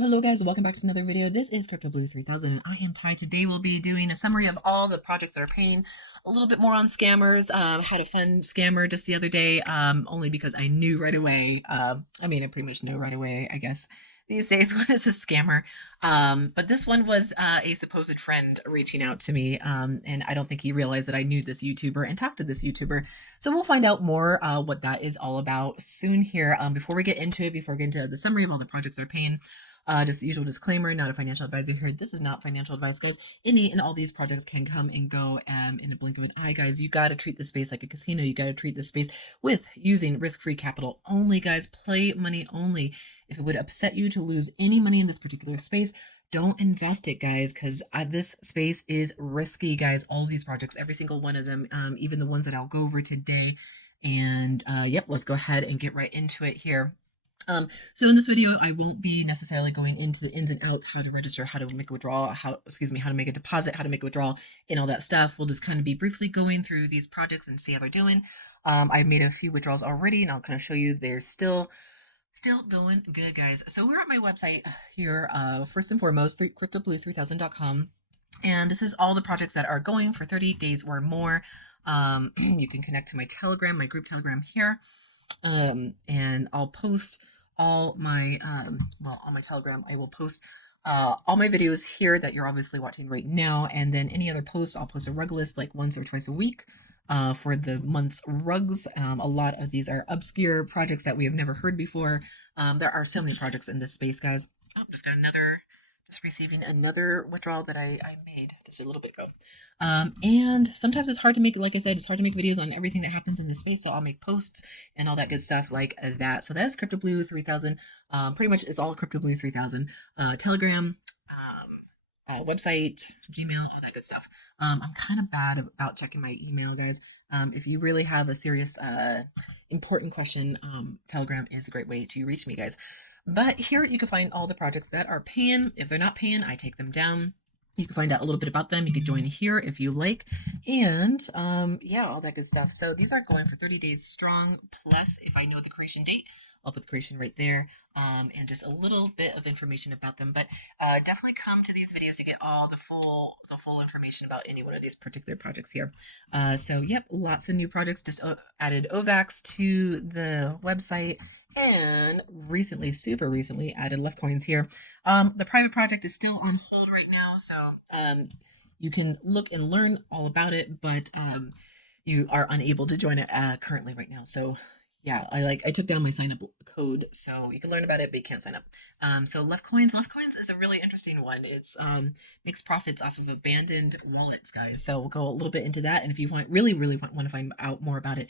Hello guys, welcome back to another video. This is Crypto Blue 3000 and I am Ty. Today we'll be doing a summary of all the projects that are paying, a little bit more on scammers. Had a fun scammer just the other day, only because I knew right away. I pretty much know right away, I guess, these days what is a scammer. But this one was a supposed friend reaching out to me, and I don't think he realized that I knew this YouTuber and talked to this YouTuber. So we'll find out more what that is all about soon here. Before we get into it, before we get into the summary of all the projects that are paying, just the usual disclaimer, not a financial advisor here. This is not financial advice, guys. Any and all these projects can come and go in a blink of an eye, guys. You got to treat the space like a casino. You got to treat the space with using risk-free capital only, guys. Play money only. If it would upset you to lose any money in this particular space, don't invest it, guys, because this space is risky, guys. All of these projects, every single one of them, even the ones that I'll go over today. And yep, let's go ahead and get right into it here. So in this video, I won't be necessarily going into the ins and outs, how to register, how to make a withdrawal, how to make a deposit, how to make a withdrawal, and all that stuff. We'll just kind of be briefly going through these projects and see how they're doing. I've made a few withdrawals already, and I'll kind of show you they're still going good, guys. So we're at my website here, first and foremost, cryptoblue3000.com. And this is all the projects that are going for 30 days or more. You can connect to my Telegram, my group Telegram here. And I'll post all my on my Telegram. I will post all my videos here that you're obviously watching right now, and then any other posts, I'll post a rug list like once or twice a week for the month's rugs. A lot of these are obscure projects that we have never heard before. There are so many projects in this space, guys. Oh, just receiving another withdrawal that I made just a little bit ago. And sometimes it's hard to make, like I said, it's hard to make videos on everything that happens in this space. So I'll make posts and all that good stuff like that. So that's Crypto Blue 3000. Pretty much it's all Crypto Blue 3000. Telegram, website, Gmail, all that good stuff. I'm kind of bad about checking my email, guys. If you really have a serious, important question, Telegram is a great way to reach me, guys. But here you can find all the projects that are paying. If they're not paying, I take them down. You can find out a little bit about them. You can join here if you like. And yeah, all that good stuff. So these are going for 30 days strong. Plus, if I know the creation date, I'll put the creation right there, and just a little bit of information about them. But definitely come to these videos to get all the full information about any one of these particular projects here. So yep, lots of new projects. Just added OvaX to the website, and super recently added Left Coins here. The private project is still on hold right now, so you can look and learn all about it, but you are unable to join it currently right now. So yeah, I took down my sign up code, so you can learn about it, but you can't sign up. So Left Coins is a really interesting one. It's makes profits off of abandoned wallets, guys. So we'll go a little bit into that, and if you really want to find out more about it,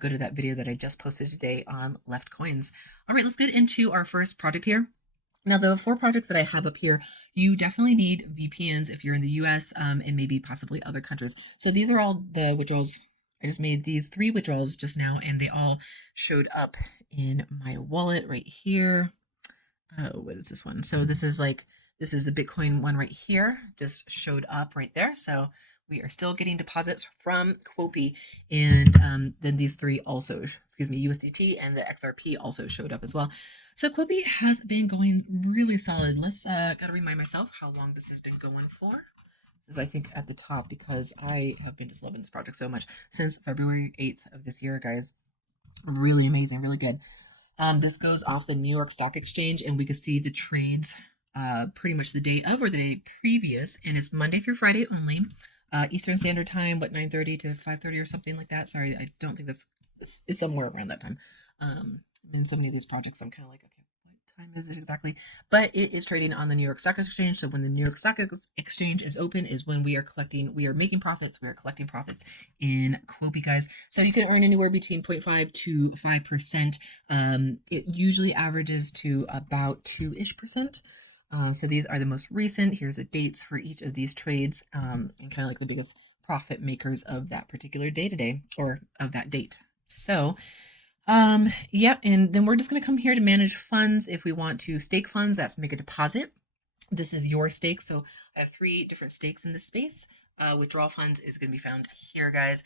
go to that video that I just posted today on Left Coins. All right, let's get into our first project here. Now, the 4 projects that I have up here, you definitely need VPNs if you're in the US, and maybe possibly other countries. So these are all the withdrawals. I just made these 3 withdrawals just now, and they all showed up in my wallet right here. Oh, what is this one? So this is the Bitcoin one right here, just showed up right there. So we are still getting deposits from Quopi, and then these 3 also, USDT and the XRP also showed up as well. So Quopi has been going really solid. Let's gotta remind myself how long this has been going for. This is, I think, at the top, because I have been just loving this project so much since February 8th of this year, guys. Really amazing, really good. This goes off the New York Stock Exchange, and we can see the trades pretty much the day of or the day previous, and it's Monday through Friday only. Eastern Standard Time, 9:30 to 5:30 or something like that. Sorry, I don't think this is somewhere around that time. In so many of these projects, I'm kind of like, okay, what time is it exactly? But it is trading on the New York Stock Exchange. So when the New York Stock Exchange is open is when we are making profits. We are collecting profits in Quopi, guys. So you can earn anywhere between 0.5 to 5%. It usually averages to about 2-ish%. So these are the most recent. Here's the dates for each of these trades, and kind of like the biggest profit makers of that particular day today, or of that date. So yeah, and then we're just going to come here to manage funds. If we want to stake funds, that's make a deposit. This is your stake. So I have 3 different stakes in this space. withdrawal funds is going to be found here, guys.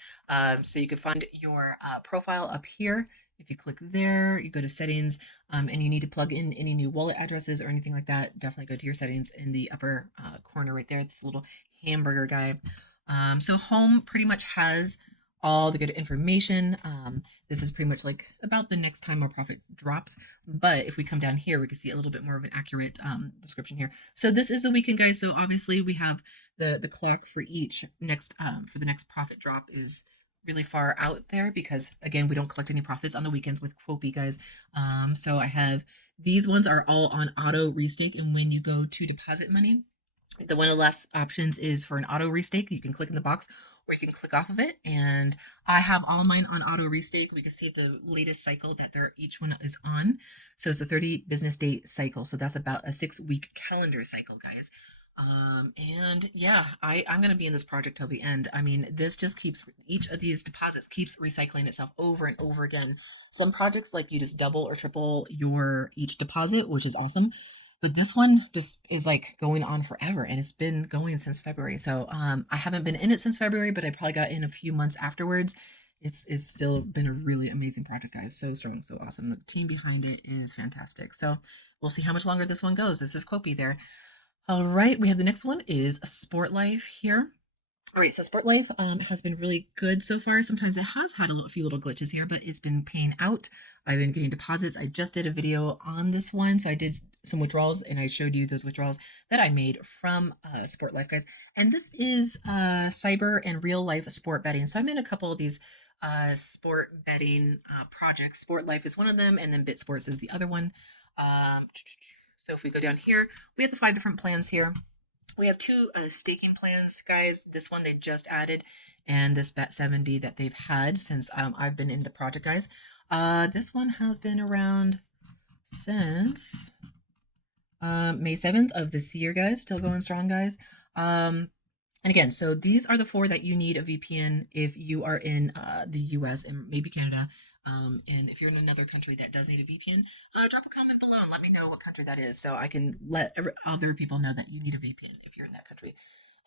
So you can find your profile up here. If you click there, you go to settings, and you need to plug in any new wallet addresses or anything like that, definitely go to your settings in the upper corner right there. This little hamburger guy. So home pretty much has all the good information. This is pretty much like about the next time our profit drops. But if we come down here, we can see a little bit more of an accurate description here. So this is the weekend, guys. So obviously we have the clock for each next for the next profit drop is really far out there because again we don't collect any profits on the weekends with Quopi, guys. So I have these ones are all on auto restake, and when you go to deposit money, one of the last options is for an auto restake. You can click in the box or you can click off of it. And I have all mine on auto restake. We can see the latest cycle that each one is on. So it's a 30 business day cycle. So that's about a 6-week calendar cycle, guys. And yeah, I'm going to be in this project till the end. I mean, this just keeps, each of these deposits keeps recycling itself over and over again. Some projects, like you just double or triple your each deposit, which is awesome. But this one just is like going on forever, and it's been going since February. So I haven't been in it since February, but I probably got in a few months afterwards. It's still been a really amazing project, guys. So strong, so awesome. The team behind it is fantastic. So we'll see how much longer this one goes. This is Kopi there. All right, we have the next one is Sport Life here. All right, so Sport Life has been really good so far. Sometimes it has had a few little glitches here, but it's been paying out. I've been getting deposits. I just did a video on this one. So I did some withdrawals and I showed you those withdrawals that I made from Sport Life, guys. And this is cyber and real life sport betting. So I'm in a couple of these sport betting projects. Sport Life is one of them, and then BitSports is the other one. So if we go down here, we have the 5 different plans here. We have 2 staking plans, guys. This one they just added, and this Bet 70 that they've had since I've been in the project, guys. This one has been around since May 7th of this year, guys. Still going strong, guys. And again, so these are the 4 that you need a VPN if you are in the US and maybe Canada. And if you're in another country that does need a VPN, drop a comment below and let me know what country that is so I can let other people know that you need a VPN if you're in that country.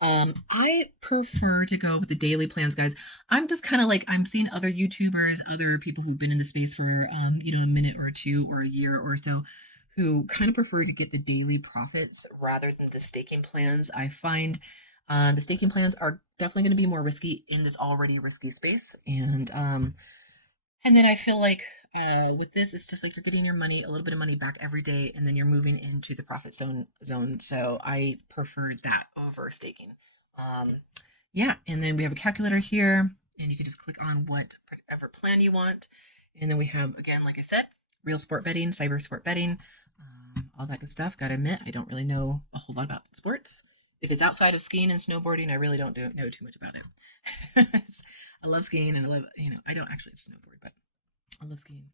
I prefer to go with the daily plans, guys. I'm just kind of like, I'm seeing other YouTubers, other people who've been in the space for, a minute or 2 or a year or so, who kind of prefer to get the daily profits rather than the staking plans. I find the staking plans are definitely going to be more risky in this already risky space. And then I feel like with this, it's just like you're getting your money, a little bit of money back every day, and then you're moving into the profit zone. So I prefer that over staking. Yeah, and then we have a calculator here, and you can just click on whatever plan you want. And then we have, again, like I said, real sport betting, cyber sport betting, all that good stuff. Gotta admit, I don't really know a whole lot about sports. If it's outside of skiing and snowboarding, I really don't know too much about it. I love skiing and I love, I don't actually snowboard, but I love skiing.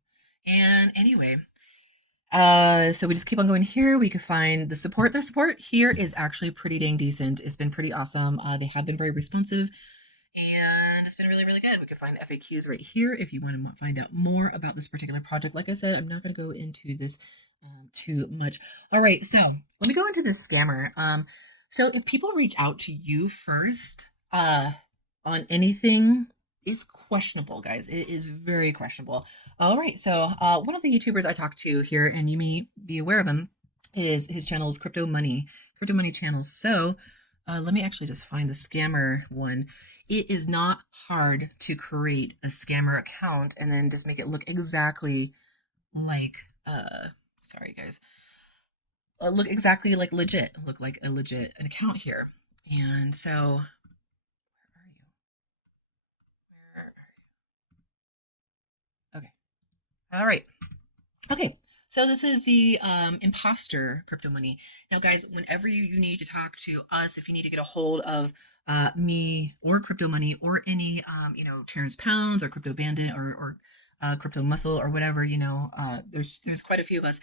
And anyway, so we just keep on going here. We could find the support. The support here is actually pretty dang decent. It's been pretty awesome. They have been very responsive and it's been really, really good. We could find FAQs right here if you want to find out more about this particular project. Like I said, I'm not going to go into this too much. All right, so let me go into this scammer. So if people reach out to you first on anything, is questionable, guys. It is very questionable. All right, so one of the YouTubers I talked to here, and you may be aware of him, is his channel is Crypto Money channel. So let me actually just find the scammer one. It is not hard to create a scammer account and then just make it look exactly like sorry guys, look exactly like legit, look like a legit an account here. And so okay. All right. Okay. So this is the imposter crypto money. Now, guys, whenever you need to talk to us, if you need to get a hold of me or crypto money or any, Terrence Pounds or Crypto Bandit or Crypto Muscle or whatever, there's quite a few of us.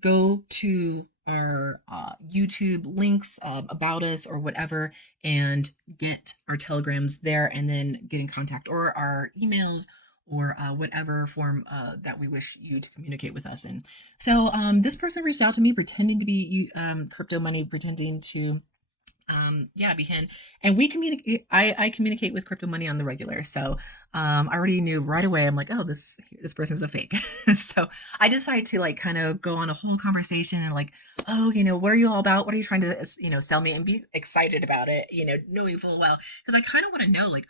Go to our YouTube links about us or whatever and get our telegrams there and then get in contact, or our emails, or whatever form that we wish you to communicate with us in. So this person reached out to me pretending to be crypto money, pretending to Yeah, Behan, and we communicate. I communicate with crypto money on the regular, so I already knew right away. I'm like, oh, this person's a fake. So I decided to like kind of go on a whole conversation and like, oh, what are you all about? What are you trying to sell me, and be excited about it. Knowing full well, because I kind of want to know like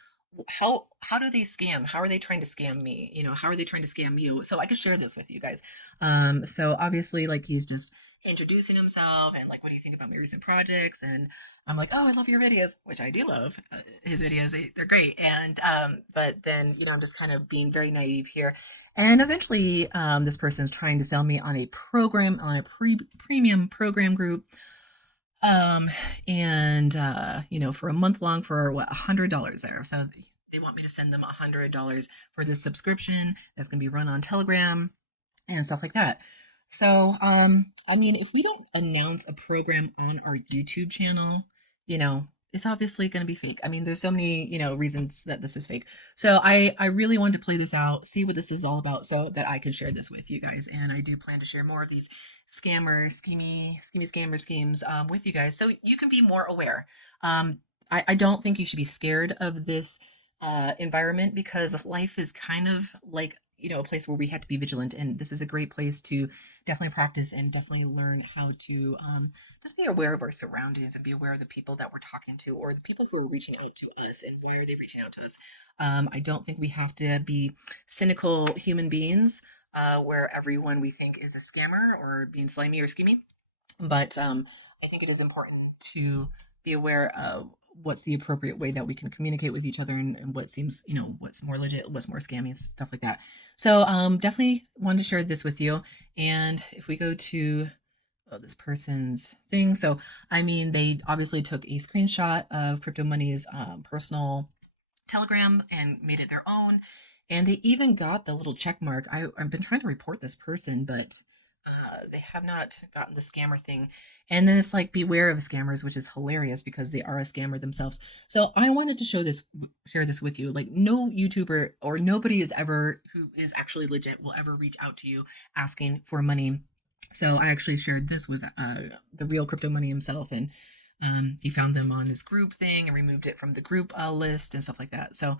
how do they scam? How are they trying to scam me? How are they trying to scam you? So I could share this with you guys. So obviously, like he's just introducing himself and like, what do you think about my recent projects? And I'm like, oh, I love your videos, which I do love his videos. They're great. And but then I'm just kind of being very naive here. And eventually, this person's trying to sell me on a program, on a premium program group, um, and for a month long, for what, $100 there. So they want me to send them $100 for this subscription that's going to be run on Telegram and stuff like that. So, I mean, if we don't announce a program on our YouTube channel, it's obviously going to be fake. I mean, there's so many, reasons that this is fake. So I really wanted to play this out, see what this is all about so that I can share this with you guys. And I do plan to share more of these scammer schemes with you guys so you can be more aware. I don't think you should be scared of this environment because life is kind of like a place where we have to be vigilant, and this is a great place to definitely practice and definitely learn how to just be aware of our surroundings and be aware of the people that we're talking to or the people who are reaching out to us and why are they reaching out to us. I don't think we have to be cynical human beings where everyone we think is a scammer or being slimy or schemy, but I think it is important to be aware of what's the appropriate way that we can communicate with each other, and what seems, what's more legit, what's more scammy, stuff like that. So definitely wanted to share this with you. And if we go to this person's thing, so I mean, they obviously took a screenshot of Crypto Money's personal Telegram and made it their own. And they even got the little check mark. I've been trying to report this person, but they have not gotten the scammer thing. And then it's like, beware of scammers, which is hilarious because they are a scammer themselves. So I wanted to share this with you. Like, no YouTuber or nobody is ever who is actually legit will ever reach out to you asking for money. So I actually shared this with the real Crypto Money himself, and he found them on his group thing and removed it from the group list and stuff like that. So,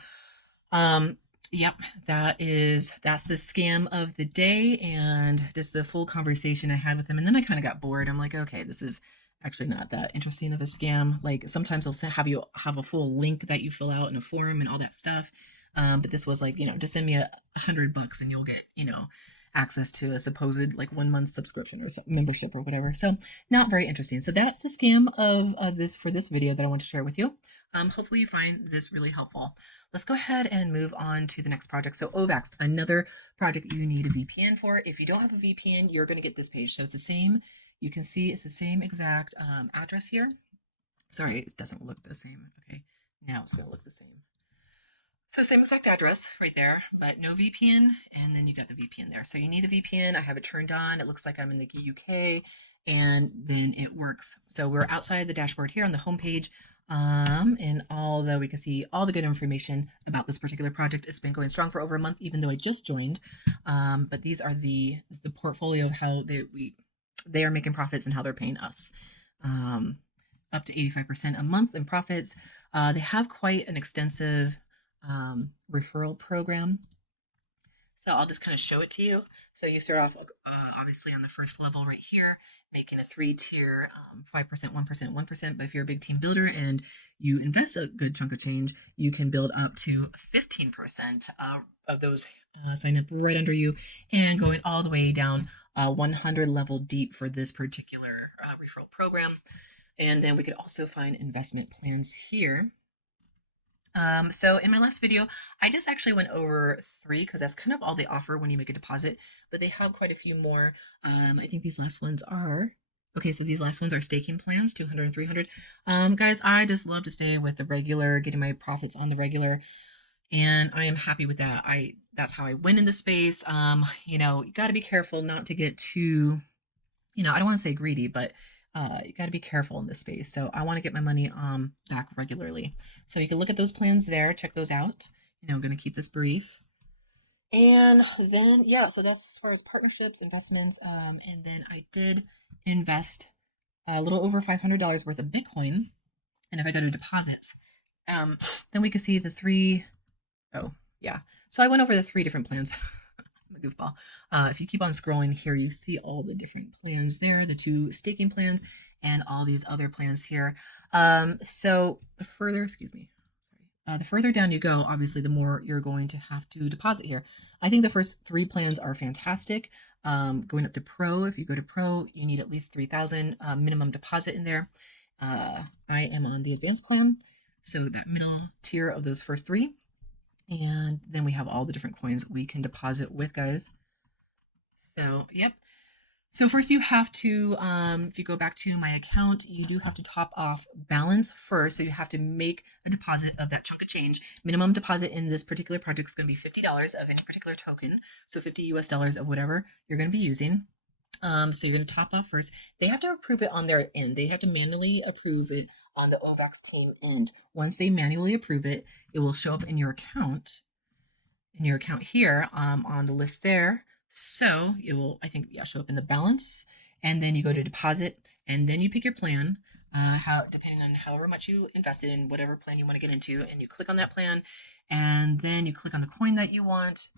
um, yep, that's the scam of the day, and just the full conversation I had with him. And then I kind of got bored. I'm like, okay, this is actually not that interesting of a scam. Like sometimes they'll have you have a full link that you fill out in a forum and all that stuff. But this was like, just send me $100 and you'll get, access to a supposed like 1 month subscription or membership or whatever. So not very interesting. So that's the scam of this for this video that I want to share with you. Hopefully you find this really helpful. Let's go ahead and move on to the next project. So OvaX, another project you need a VPN for. If you don't have a VPN, you're going to get this page. So it's the same. You can see it's the same exact address here. Sorry, it doesn't look the same. Okay, now it's going to look the same. So same exact address right there, but no VPN, and then you got the VPN there. So you need a VPN. I have it turned on. It looks like I'm in the UK, and then it works. So we're outside the dashboard here on the home page. And although we can see all the good information about this particular project, it's been going strong for over a month, even though I just joined. But these are the portfolio of how they are making profits and how they're paying us. Up to 85% a month in profits. They have quite an extensive referral program. So I'll just kind of show it to you. So you start off obviously on the first level right here, making a 3-tier 5%, 1%, 1%. But if you're a big team builder and you invest a good chunk of change, you can build up to 15% of those sign up right under you, and going all the way down 100 level deep for this particular referral program. And then we could also find investment plans here. So in my last video, I just actually went over 3 because that's kind of all they offer when you make a deposit, but they have quite a few more. I think these last ones are, okay, so these last ones are staking plans, 200 and 300. Guys, I just love to stay with the regular, getting my profits on the regular, and I am happy with that. That's how I win in the space. You got to be careful not to get too, I don't want to say greedy, but you got to be careful in this space. So I want to get my money back regularly. So you can look at those plans there, check those out. I'm going to keep this brief. And then, yeah, so that's as far as partnerships, investments. And then I did invest a little over $500 worth of Bitcoin And if I go to deposits, then we can see the three. Oh, yeah. So I went over the three different plans. I'm a goofball. If you keep on scrolling here, you see all the different plans there, the two staking plans and all these other plans here. So the further, excuse me, sorry, the further down you go, obviously, the more you're going to have to deposit here. I think the first three plans are fantastic. Going up to Pro, if you go to Pro, you need at least 3,000 minimum deposit in there. I am on the advanced plan, so that middle tier of those first three. And then we have all the different coins we can deposit with, guys. So, yep. So first you have to, if you go back to my account, you do have to top off balance first. So you have to make a deposit of that chunk of change. Minimum deposit in this particular project is going to be $50 of any particular token. So 50 US dollars of whatever you're going to be using. So you're going to top off first. They have to approve it on their end. They have to manually approve it on the OvaX team end. Once they manually approve it, it will show up in your account. In your account here, on the list there. So it will, I think, yeah, show up in the balance, and then you go to deposit, and then you pick your plan, how depending on however much you invested in whatever plan you want to get into, and you click on that plan, and then you click on the coin that you want,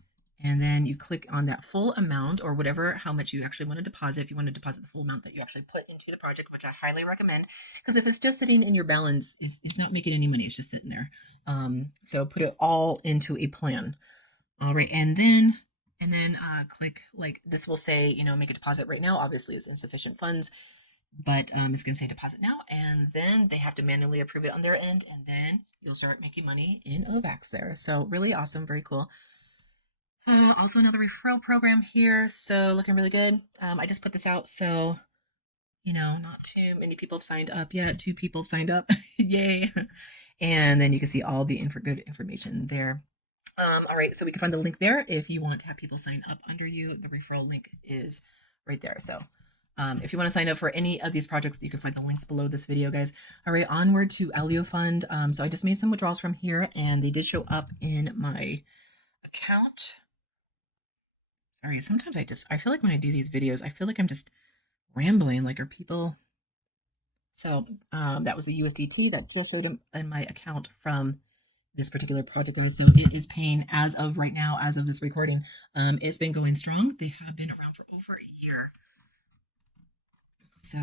and then you click on that full amount or whatever, how much you actually want to deposit. If you want to deposit the full amount that you actually put into the project, which I highly recommend, because if it's just sitting in your balance, it's not making any money. It's just sitting there. So put it all into a plan. All right, and then click, like, this will say, make a deposit right now. Obviously, it's insufficient funds, but it's going to say deposit now, and then they have to manually approve it on their end, and then you'll start making money in OvaX there. So really awesome, very cool. Also another referral program here, so looking really good. I just put this out, so not too many people have signed up yet. 2 people have signed up. Yay. And then you can see all the good information there. All right, so we can find the link there if you want to have people sign up under you. The referral link is right there. So if you want to sign up for any of these projects, you can find the links below this video, guys. All right, onward to Elop Fund. So I just made some withdrawals from here, and they did show up in my account. Sorry, sometimes I feel like when I do these videos, I feel like I'm just rambling. Like, are people... So that was a USDT that just showed up in my account from this particular project, guys. So it is paying as of right now, as of this recording. It's been going strong. They have been around for over a year. So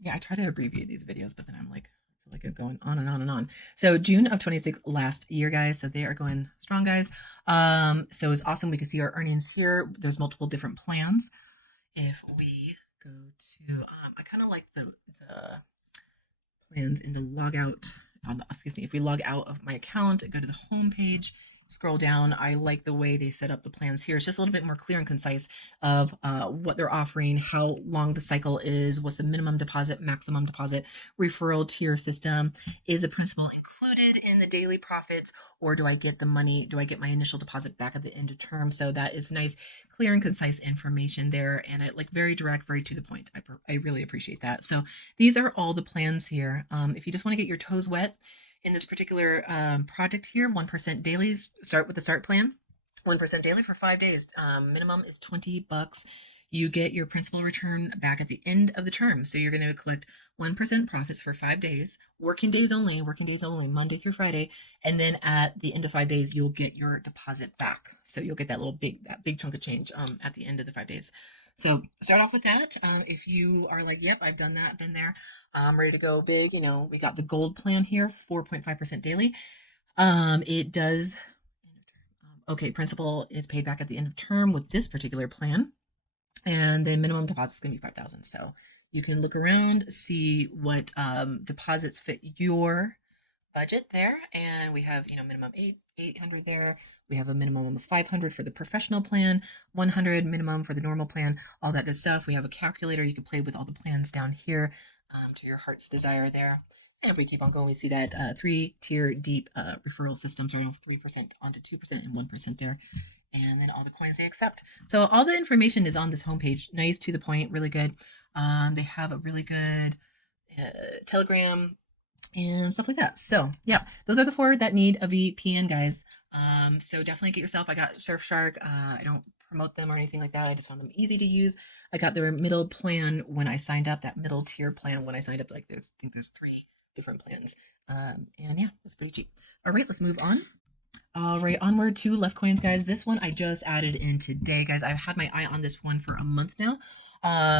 yeah, I try to abbreviate these videos, but then I'm like, I feel like I'm going on and on and on. So June of 26 last year, guys. So they are going strong, guys. So it's awesome. We can see our earnings here. There's multiple different plans. If we go to, I kind of like the plans in the logout. Excuse me. If we log out of my account and go to the home page, scroll down, I like the way they set up the plans here. It's just a little bit more clear and concise of what they're offering, how long the cycle is, what's the minimum deposit, maximum deposit, referral tier system, is a principal included in the daily profits, or do I get the money, do I get my initial deposit back at the end of term? So that is nice, clear and concise information there, and it like very direct, very to the point. I really appreciate that. So these are all the plans here. If you just want to get your toes wet in this particular project here, 1% dailies, start with the start plan. 1% daily for 5 days. Minimum is $20. You get your principal return back at the end of the term. So you're going to collect 1% profits for 5 days, working days only, Monday through Friday. And then at the end of 5 days, you'll get your deposit back. So you'll get that big chunk of change at the end of the 5 days. So start off with that. If you are like, yep, I've done that, been there, I'm ready to go big. We got the gold plan here, 4.5% daily. It does, okay, principal is paid back at the end of term with this particular plan. And the minimum deposit is going to be 5,000. So you can look around, see what deposits fit your budget there. And we have, minimum 800 there. We have a minimum of 500 for the professional plan, 100 minimum for the normal plan, all that good stuff. We have a calculator. You can play with all the plans down here to your heart's desire there. And if we keep on going, we see that 3-tier deep referral system, starting with 3% onto 2% and 1% there. And then all the coins they accept. So all the information is on this homepage. Nice, to the point, really good. They have a really good Telegram and stuff like that. So yeah, those are the 4 that need a VPN, guys. So definitely get yourself. I got Surfshark. I don't promote them or anything like that. I just found them easy to use. I got their middle plan when I signed up, that middle tier plan when I signed up. Like I think there's 3 different plans And yeah, it's pretty cheap. All right, let's move on. All right, onward to left coins, guys. This one I just added in today, guys. I've had my eye on this one for a month now,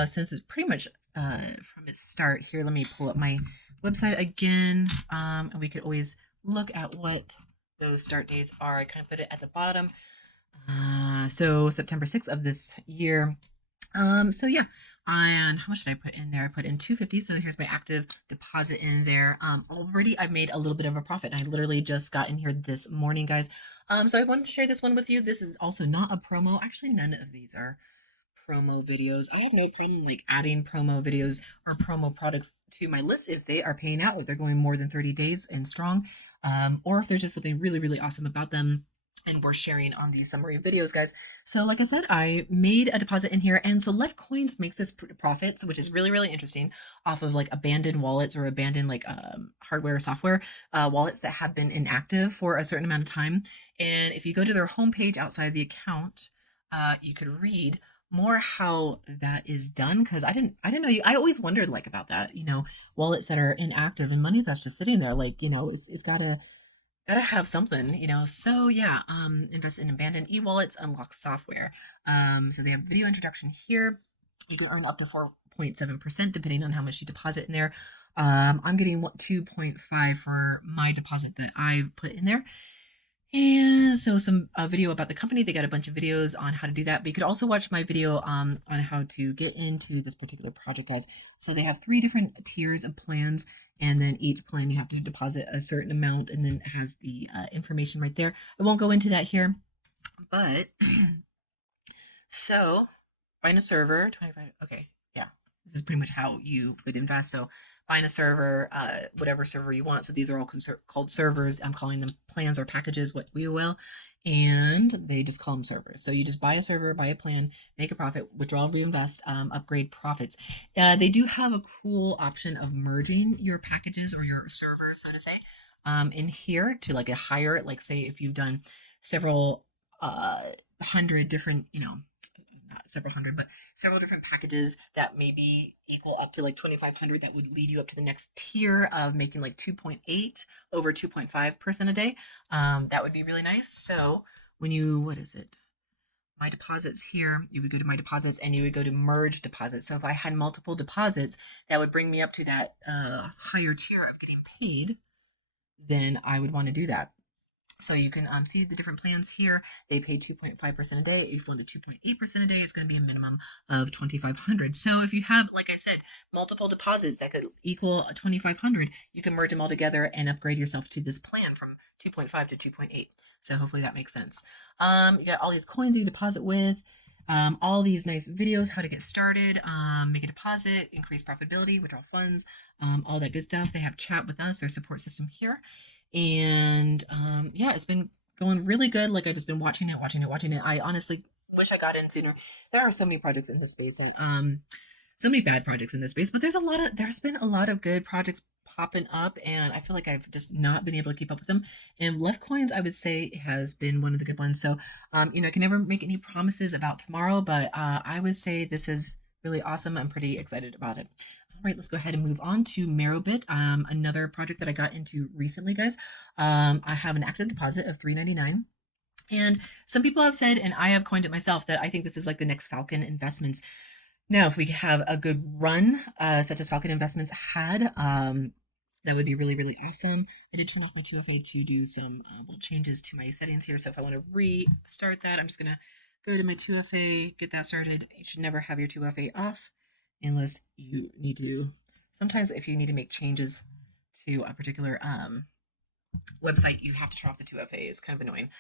since it's pretty much from its start. Here, let me pull up my website again, and we could always look at what those start dates are. I kind of put it at the bottom. So September 6th of this year. So yeah, and how much did I put in there? I put in 250. So here's my active deposit in there. Already I've made a little bit of a profit. I literally just got in here this morning, guys. So I wanted to share this one with you. This is also not a promo. Actually, none of these are promo videos. I have no problem like adding promo videos or promo products to my list if they are paying out, if they're going more than 30 days and strong, or if there's just something really, really awesome about them and we're sharing on these summary videos, guys. So like I said, I made a deposit in here, and so Left Coins makes this profits, which is really, really interesting, off of like abandoned wallets or abandoned like hardware or software wallets that have been inactive for a certain amount of time. And if you go to their homepage outside the account, you could read more how that is done, because I didn't know. I always wondered like about that, wallets that are inactive and money that's just sitting there, like, it's gotta have something, so yeah. Invest in abandoned e-wallets, unlock software. So they have video introduction here. You can earn up to 4.7% depending on how much you deposit in there. I'm getting 2.5 for my deposit that I put in there. And so some video about the company. They got a bunch of videos on how to do that, but you could also watch my video on how to get into this particular project, guys. So they have 3 different tiers of plans, and then each plan you have to deposit a certain amount, and then it has the information right there. I won't go into that here, but so find a server, 25. Okay, yeah, this is pretty much how you would invest. So find a server, whatever server you want. So these are all called servers. I'm calling them plans or packages, what we will, and they just call them servers. So you just buy a server, buy a plan, make a profit, withdraw, reinvest, upgrade profits. They do have a cool option of merging your packages or your servers, so to say, in here to like a higher, like say if you've done several hundred different, not several hundred, but several different packages that maybe equal up to like 2,500, that would lead you up to the next tier of making like 2.8 over 2.5% a day. That would be really nice. So when you, what is it? My deposits here, you would go to my deposits and you would go to merge deposits. So if I had multiple deposits, that would bring me up to that higher tier of getting paid, then I would want to do that. So you can see the different plans here. They pay 2.5% a day. If you want the 2.8% a day, it's going to be a minimum of 2,500. So if you have, like I said, multiple deposits that could equal 2,500, you can merge them all together and upgrade yourself to this plan from 2.5 to 2.8. So hopefully that makes sense. You got all these coins that you deposit with. All these nice videos, how to get started, make a deposit, increase profitability, withdraw funds, all that good stuff. They have chat with us, their support system here. And yeah, it's been going really good. Like I just been watching it. I honestly wish I got in sooner. There are so many projects in this space, and so many bad projects in this space, but there's been a lot of good projects popping up, and I feel like I've just not been able to keep up with them. And Left Coins, I would say, has been one of the good ones. So I can never make any promises about tomorrow, but I would say this is really awesome. I'm pretty excited about it. All right, let's go ahead and move on to Marobbit, another project that I got into recently, guys. I have an active deposit of $3.99. And some people have said, and I have coined it myself, that I think this is like the next Falcon Investments. Now, if we have a good run, such as Falcon Investments had, that would be really, really awesome. I did turn off my 2FA to do some little changes to my settings here. So if I want to restart that, I'm just going to go to my 2FA, get that started. You should never have your 2FA off unless you need to. Sometimes if you need to make changes to a particular website, you have to turn off the 2FA. It's kind of annoying.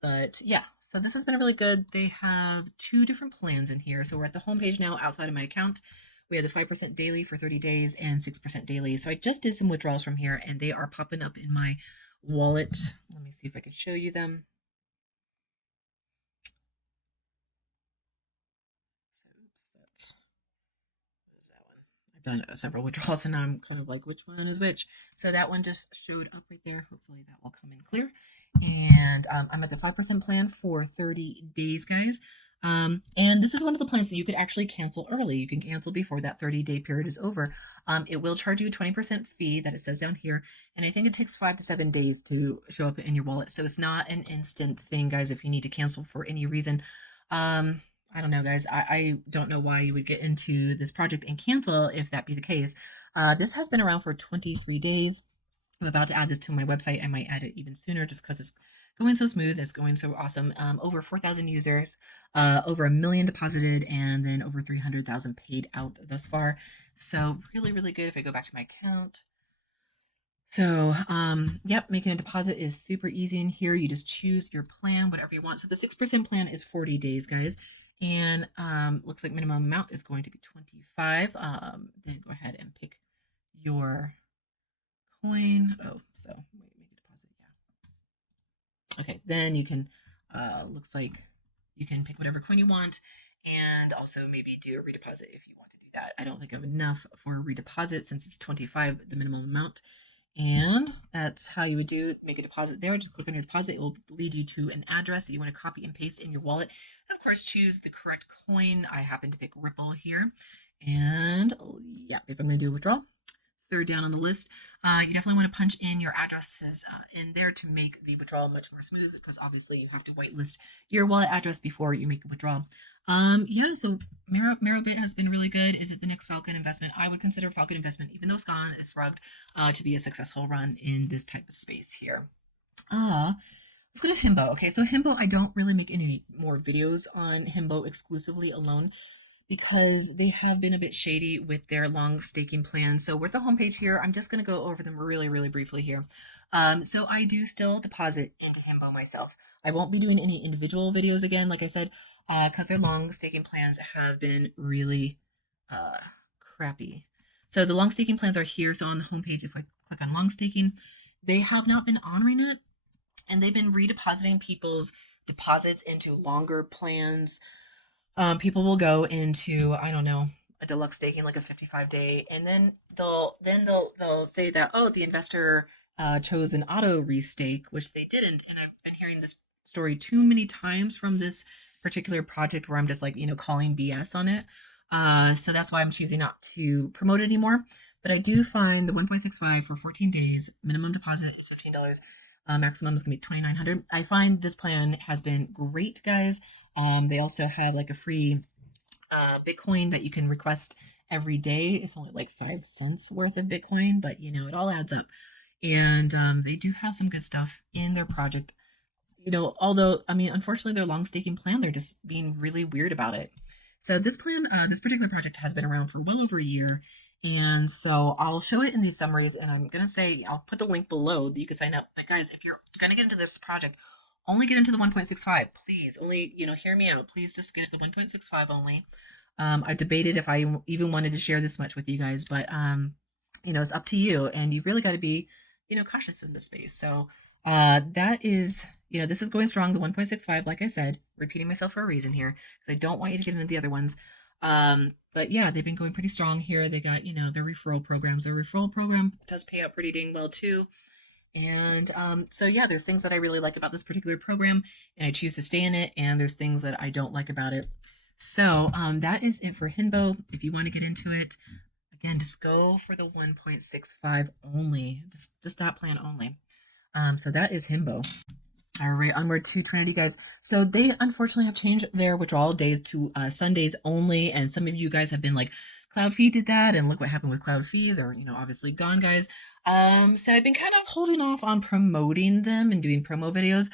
But yeah, so this has been really good. They have 2 different plans in here. So we're at the homepage now outside of my account. We have the 5% daily for 30 days and 6% daily. So I just did some withdrawals from here, and they are popping up in my wallet. Let me see if I can show you them. So, oops, that's what is that one? I've done several withdrawals, and I'm kind of like, which one is which? So that one just showed up right there. Hopefully that will come in clear. And I'm at the 5% plan for 30 days, guys. And this is one of the plans that you could actually cancel early. You can cancel before that 30-day period is over. It will charge you a 20% fee that it says down here. And I think it takes 5 to 7 days to show up in your wallet. So it's not an instant thing, guys, if you need to cancel for any reason. I don't know, guys. I don't know why you would get into this project and cancel if that be the case. This has been around for 23 days. I'm about to add this to my website. I might add it even sooner just because it's going so smooth. It's going so awesome. Over 4,000 users, over 1 million deposited, and then over 300,000 paid out thus far. So really, really good. If I go back to my account. So, yep, making a deposit is super easy in here. You just choose your plan, whatever you want. So the 6% plan is 40 days, guys. And looks like minimum amount is going to be 25. Then go ahead and pick your coin. Oh, so wait, make a deposit. Yeah. Okay, then you can, looks like you can pick whatever coin you want and also maybe do a redeposit if you want to do that. I don't think I have enough for a redeposit since it's 25, the minimum amount. And that's how you would make a deposit there. Just click on your deposit. It will lead you to an address that you want to copy and paste in your wallet. And of course, choose the correct coin. I happen to pick Ripple here. And yeah, if I'm going to do a withdrawal, third down on the list, you definitely want to punch in your addresses in there to make the withdrawal much more smooth, because obviously you have to whitelist your wallet address before you make a withdrawal. Yeah, so Marobbit has been really good. Is it the next Falcon investment? I would consider Falcon investment, even though it's gone, it's rugged, to be a successful run in this type of space here. Let's go to Himbo. Okay, so Himbo, I don't really make any more videos on Himbo exclusively alone, because they have been a bit shady with their long staking plans. So we're at the homepage here. I'm just going to go over them really, really briefly here. So I do still deposit into Himbo myself. I won't be doing any individual videos again, like I said, because their long staking plans have been really crappy. So the long staking plans are here. So on the homepage, if I click on long staking, they have not been honoring it, and they've been redepositing people's deposits into longer plans. People will go into, I don't know, a deluxe staking, like a 55-day, and then they'll say that, oh, the investor chose an auto restake, which they didn't. And I've been hearing this story too many times from this particular project where I'm just like, calling BS on it. So that's why I'm choosing not to promote it anymore. But I do find the 1.65 for 14 days, minimum deposit is $15. Maximum is gonna be 2,900. I find this plan has been great, guys. They also have like a free Bitcoin that you can request every day. It's only like 5 cents worth of Bitcoin, but it all adds up. And they do have some good stuff in their project. Although, I mean, unfortunately, their long staking plan, they're just being really weird about it. So this plan, this particular project has been around for well over a year. And so I'll show it in these summaries, and I'm going to say, I'll put the link below that you can sign up. But guys, if you're going to get into this project, only get into the 1.65, please. Only, hear me out. Please just get the 1.65 only. I debated if I even wanted to share this much with you guys, but, it's up to you. And you really got to be, cautious in this space. So that is, this is going strong, the 1.65, like I said, repeating myself for a reason here, because I don't want you to get into the other ones. But yeah, they've been going pretty strong here. They got, their referral programs. Their referral program does pay out pretty dang well too. And so yeah, there's things that I really like about this particular program, and I choose to stay in it. And there's things that I don't like about it. So that is it for Himbo. If you want to get into it, again, just go for the 1.65 only, just that plan only. So that is Himbo. All right, onward to Trinity, guys. So they unfortunately have changed their withdrawal days to Sundays only, and some of you guys have been like, Cloud Fee did that, and look what happened with Cloud Fee. They're obviously gone, guys. So I've been kind of holding off on promoting them and doing promo videos.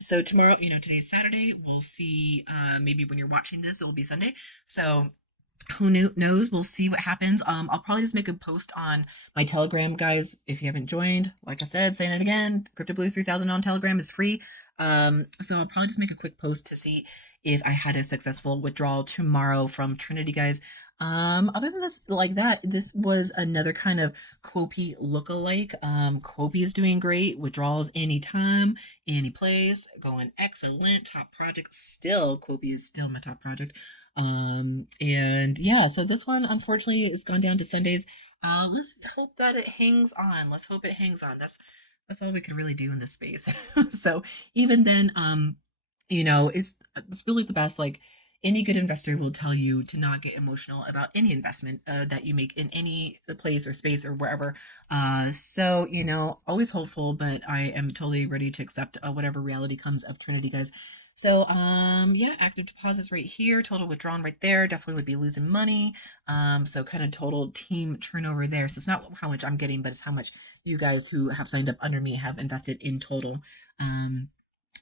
So tomorrow, today's Saturday. We'll see. Maybe when you're watching this, it will be Sunday. So who knows? We'll see what happens. I'll probably just make a post on my Telegram, guys. If you haven't joined, like I said, saying it again, CryptoBlue 3000 on Telegram is free. So I'll probably just make a quick post to see if I had a successful withdrawal tomorrow from Trinity, guys. Other than this, like that, this was another kind of Kopi lookalike. Kopi is doing great. Withdrawals anytime, any place, going excellent. Top project still. Kopi is still my top project. And yeah, so this one unfortunately is gone down to Sundays. Let's hope that it hangs on. Let's hope it hangs on. That's all we could really do in this space. So even then, it's really the best. Like any good investor will tell you to not get emotional about any investment that you make in any place or space or wherever. So always hopeful, but I am totally ready to accept whatever reality comes of Trinity, guys. So yeah, active deposits right here, total withdrawn right there. Definitely would be losing money. So kind of total team turnover there. So it's not how much I'm getting, but it's how much you guys who have signed up under me have invested in total. Um,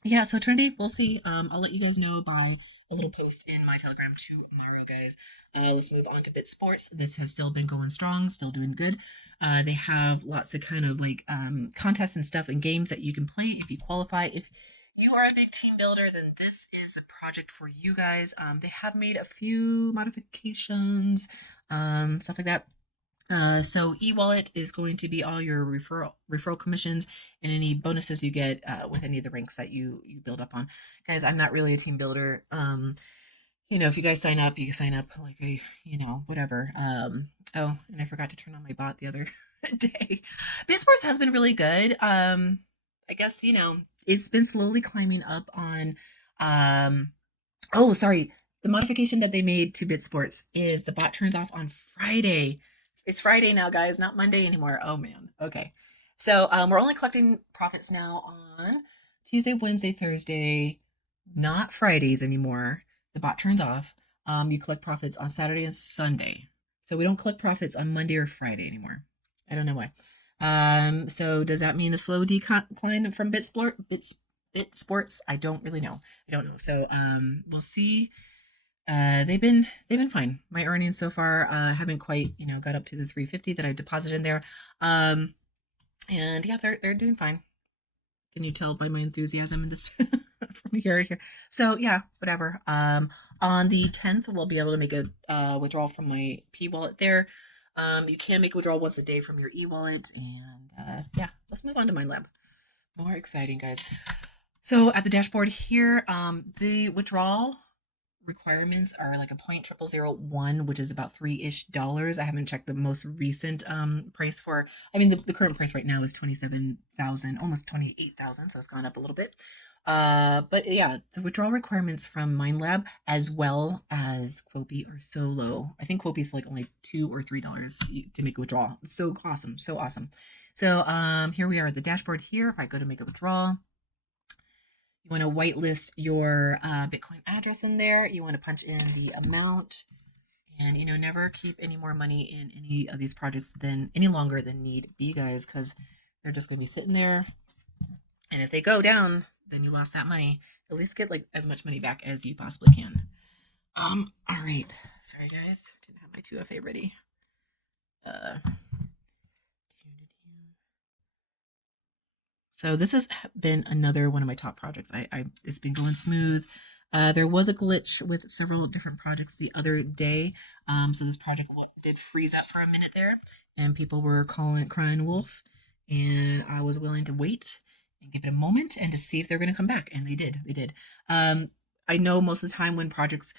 yeah, so Trinity, we'll see. I'll let you guys know by a little post in my Telegram tomorrow, guys. Let's move on to BitSports. This has still been going strong, still doing good. They have lots of kind of like contests and stuff and games that you can play if you qualify. If you are a big team builder, then this is the project for you guys. They have made a few modifications, stuff like that. So Ewallet is going to be all your referral commissions and any bonuses you get with any of the ranks that you build up on. Guys, I'm not really a team builder. If you guys sign up, you sign up like a, whatever. Oh, and I forgot to turn on my bot the other day. BitSports has been really good. I guess, it's been slowly climbing up on oh, sorry. The modification that they made to BitSports is the bot turns off on Friday. It's Friday now, guys, not Monday anymore. Oh man. Okay. So we're only collecting profits now on Tuesday, Wednesday, Thursday, not Fridays anymore. The bot turns off. You collect profits on Saturday and Sunday. So we don't collect profits on Monday or Friday anymore. I don't know why. So does that mean a slow decline from BitSports? I don't really know. I don't know. So we'll see. They've been fine. My earnings so far haven't quite got up to the 350 that I deposited in there. And yeah, they're doing fine. Can you tell by my enthusiasm in this from here? So yeah, whatever. On the 10th, we'll be able to make a withdrawal from my P wallet there. You can make a withdrawal once a day from your e-wallet, and yeah, let's move on to MindLab. More exciting, guys. So at the dashboard here, the withdrawal requirements are like a 0.0001, which is about $3-ish. I haven't checked the most recent price for. I mean, the current price right now is 27,000, almost 28,000, so it's gone up a little bit. But yeah, the withdrawal requirements from MindLab as well as Quopi are so low. I think Quopi is like only $2 or $3 to make a withdrawal. It's so awesome, so awesome. So here we are at the dashboard here. If I go to make a withdrawal, you want to whitelist your Bitcoin address in there. You want to punch in the amount, and never keep any more money in any of these projects than any longer than need be, guys, because they're just going to be sitting there. And if they go down, then you lost that money. At least get like as much money back as you possibly can. All right. Sorry, guys, didn't have my 2FA ready. So this has been another one of my top projects. It's been going smooth. There was a glitch with several different projects the other day. So this project did freeze up for a minute there, and people were crying wolf, and I was willing to wait and give it a moment and to see if they're going to come back, and they did. They did. I know most of the time when projects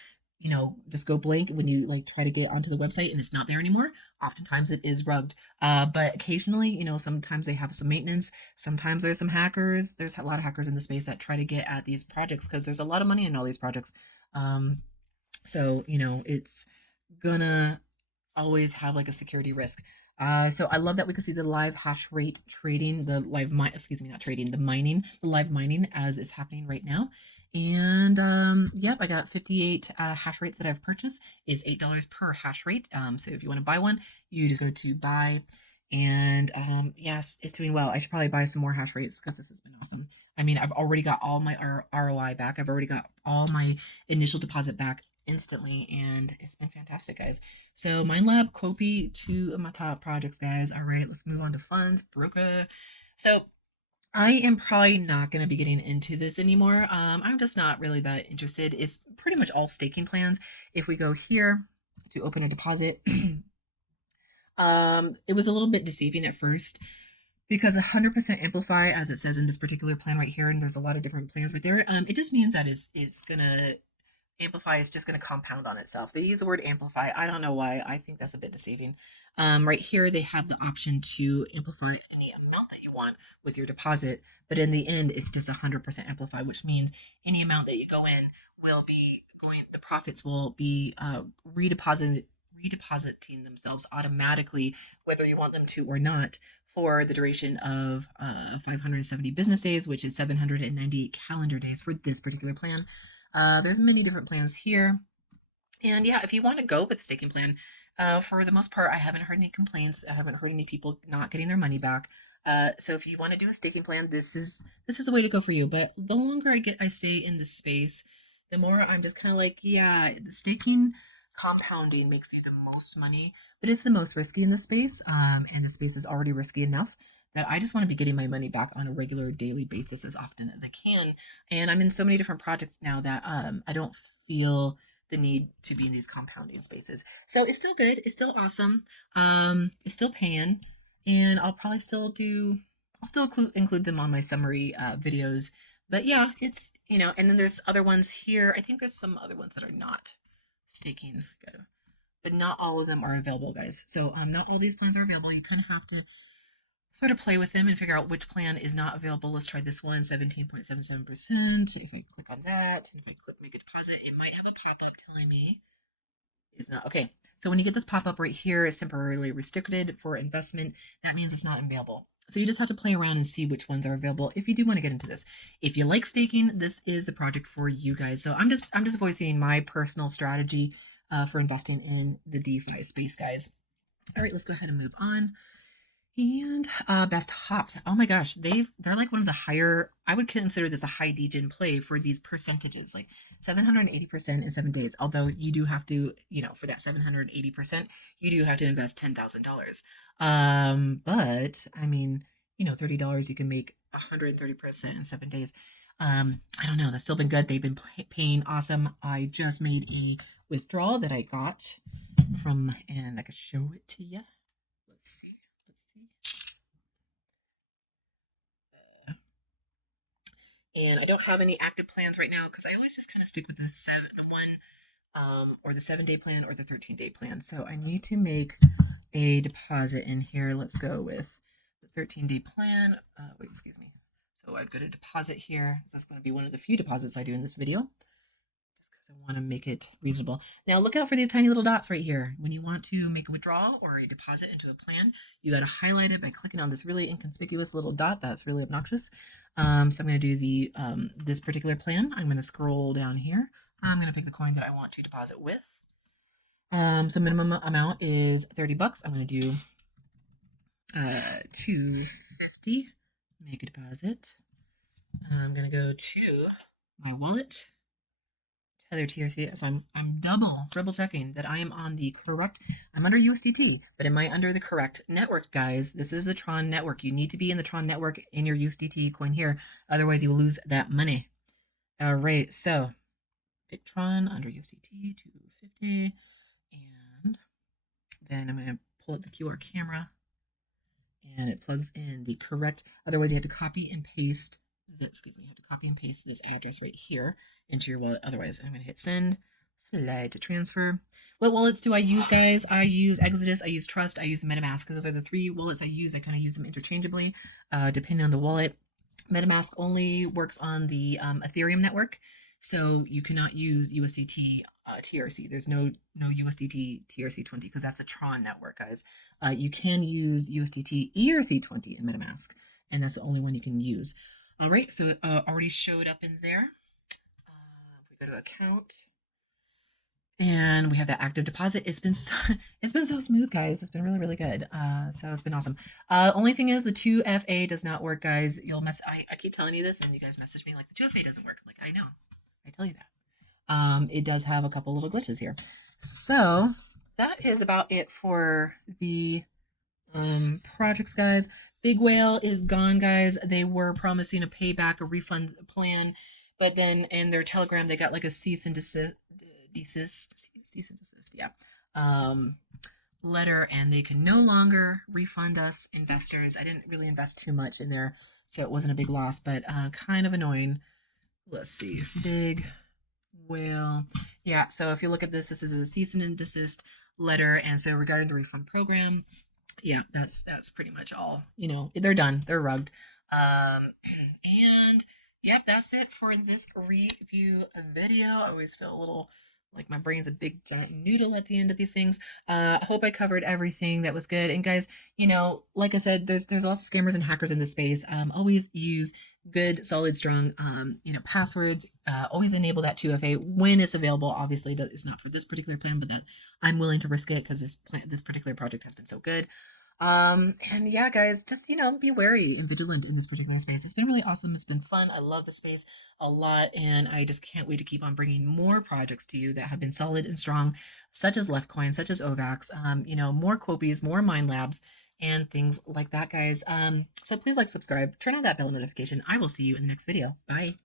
just go blank when you like try to get onto the website and it's not there anymore, oftentimes it is rugged. But occasionally, sometimes they have some maintenance. Sometimes there's some hackers. There's a lot of hackers in the space that try to get at these projects because there's a lot of money in all these projects. So it's gonna always have like a security risk. So I love that we can see the live hash rate trading, the live mining as is happening right now. And yep, I got 58 hash rates that I've purchased is $8 per hash rate. So if you want to buy one, you just go to buy. And yes, it's doing well. I should probably buy some more hash rates because this has been awesome. I mean, I've already got all my ROI back. I've already got all my initial deposit back instantly, and it's been fantastic, guys. So MindLab, Quopi, two of my top projects, guys. All right, let's move on to funds. Broker. So I am probably not going to be getting into this anymore. I'm just not really that interested. It's pretty much all staking plans. If we go here to open a deposit, it was a little bit deceiving at first because 100% amplify, as it says in this particular plan right here, and there's a lot of different plans right there. It just means that it's gonna amplify is just going to compound on itself. They use the word amplify. I don't know why. I think that's a bit deceiving. Right here, they have the option to amplify any amount that you want with your deposit, but in the end, it's just 100% amplify, which means any amount that you go in will be going, the profits will be redepositing themselves automatically, whether you want them to or not, for the duration of 570 business days, which is 798 calendar days for this particular plan. There's many different plans here. And yeah, if you want to go with the staking plan, for the most part, I haven't heard any complaints. I haven't heard any people not getting their money back. So if you want to do a staking plan, this is the way to go for you. But the longer I stay in this space, the more I'm just kind of like, yeah, the staking compounding makes you the most money, but it's the most risky in the space. And the space is already risky enough that I just want to be getting my money back on a regular daily basis as often as I can. And I'm in so many different projects now that I don't feel the need to be in these compounding spaces. So it's still good. It's still awesome. It's still paying, and I'll probably still include them on my summary videos. But yeah, it's, and then there's other ones here. I think there's some other ones that are not staking, but not all of them are available, guys. So not all these plans are available. You kind of have to sort of play with them and figure out which plan is not available. Let's try this one, 17.77%. If I click on that, and if I click make a deposit, it might have a pop-up telling me it's not. Okay, so when you get this pop-up right here, it's temporarily restricted for investment. That means it's not available. So you just have to play around and see which ones are available if you do want to get into this. If you like staking, this is the project for you guys. So I'm just voicing my personal strategy for investing in the DeFi space, guys. All right, let's go ahead and move on. And best hopped. Oh my gosh, they're like one of the higher. I would consider this a high degen play for these percentages, like 780% in 7 days. Although you do have to, for that 780%, you do have to invest $10,000. But I mean, $30 you can make 130% in 7 days. I don't know. That's still been good. They've been paying awesome. I just made a withdrawal that I got from, and I can show it to you. Let's see. And I don't have any active plans right now because I always just kind of stick with the 7-day plan or the 13-day plan. So I need to make a deposit in here. Let's go with the 13-day plan. Wait, excuse me. So I've got a deposit here. This is going to be one of the few deposits I do in this video, just because I want to make it reasonable. Now look out for these tiny little dots right here. When you want to make a withdrawal or a deposit into a plan, you got to highlight it by clicking on this really inconspicuous little dot that's really obnoxious. So I'm going to do the this particular plan. I'm going to scroll down here. I'm going to pick the coin that I want to deposit with. So minimum amount is $30. I'm going to do $250. Make a deposit. I'm going to go to my wallet. Tether TRC. So I'm double checking that I am on the correct. I'm under USDT, but am I under the correct network, guys? This is the Tron network. You need to be in the Tron network in your USDT coin here, otherwise you will lose that money. All right, so pick Tron under USDT 250, and then I'm going to pull up the QR camera, and it plugs in the correct. Otherwise, you have to copy and paste. You have to copy and paste this address right here into your wallet. Otherwise, I'm going to hit send, slide to transfer. What wallets do I use, guys? I use Exodus, I use Trust, I use MetaMask. Those are the 3 wallets I use. I kind of use them interchangeably, depending on the wallet. MetaMask only works on the Ethereum network, so you cannot use USDT TRC. There's no USDT TRC20 because that's the Tron network, guys. You can use USDT ERC20 in MetaMask, and that's the only one you can use. All right, so it already showed up in there. If we go to account, and we have that active deposit. It's been so smooth, guys. It's been really, really good. So it's been awesome. Only thing is the 2FA does not work, guys. I keep telling you this, and you guys message me like the 2FA doesn't work. Like, I know, I tell you that. It does have a couple little glitches here. So that is about it for the projects, guys. Big Whale is gone, guys. They were promising a payback, a refund plan, but then in their Telegram they got like a cease and desist, yeah, letter, and they can no longer refund us investors. I didn't really invest too much in there, so it wasn't a big loss, but kind of annoying. Let's see, Big Whale. Yeah, so if you look at this, this is a cease and desist letter. And so regarding the refund program, yeah, that's pretty much all. You know, they're done. They're rugged. And yep, that's it for this review video. I always feel a little like my brain's a big giant noodle at the end of these things. I hope I covered everything that was good. And guys, you know, like I said, there's lots of scammers and hackers in this space. Always use good, solid, strong, you know, passwords. Always enable that 2FA when it's available. Obviously, it's not for this particular plan, but that I'm willing to risk it because this particular project has been so good. And yeah, guys, just, you know, be wary and vigilant in this particular space. It's been really awesome. It's been fun. I love the space a lot, and I just can't wait to keep on bringing more projects to you that have been solid and strong, such as Leftcoin, such as OvaX, you know, more Quopies, more Mind Labs, and things like that, guys. So please like, subscribe, turn on that bell notification. I will see you in the next video. Bye.